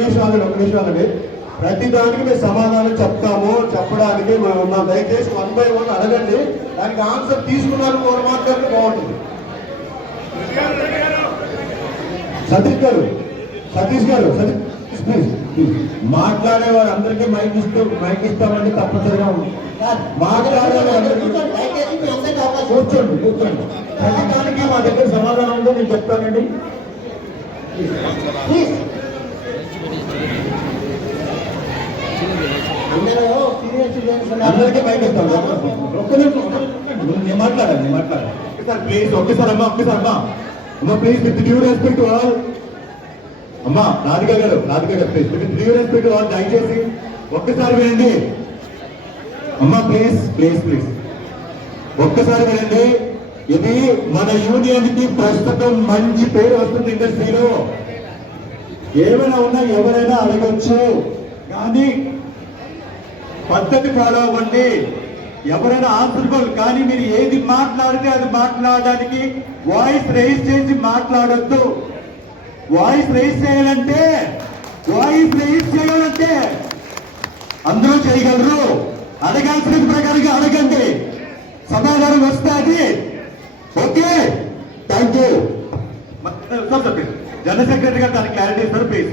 నిమిషం ఆగండి. ప్రతి దానికి మేము సమాధానం చెప్తాము, చెప్పడానికి మేము ఉన్నాం. దయచేసి 1 by 1 అడగండి, దానికి ఆన్సర్ తీసుకున్నారు వారు మాట్లాడితే బాగుంటుంది. సతీష్ గారు ప్లీజ్ మాట్లాడే వారు అందరికీ మైక్ ఇస్తామంటే తప్పనిసరిగా మాట్లాడే కూర్చోండి. ప్రతి దానికి మా దగ్గర సమాధానం ఉందో నేను చెప్తానండి. అందరికీ మైక్ ఇస్తాం. నేను మాట్లాడాలి ప్లీజ్. ఒక్కసారి అమ్మా please with due respect to all. అమ్మా రాధిక గారు please with due respect to all, దయచేసి ఒక్కసారి వినండి అమ్మా. ప్లీజ్ ఒక్కసారి వినండి. ఇది మన యూనియన్ కి ప్రస్తుతం మంచి పేరు వస్తుంది ఇండస్ట్రీలో. ఏమైనా ఉన్నా ఎవరైనా అడగొచ్చు, కానీ పద్ధతి ఫాలో అవ్వండి. ఎవరైనా ఆన్సర్బుల్, కానీ మీరు ఏది మాట్లాడితే అది మాట్లాడడానికి వాయిస్ రైజ్ చేసి మాట్లాడొద్దు. వాయిస్ రైజ్ చేయాలంటే అందరూ చేయగలరు. అడగాల్సిన ప్రకారంగా అడగండి, సమాధానం వస్తుంది. Okay, thank you. General secretary గారు దానికి క్లారిటీ ఇస్తారు ప్లీజ్.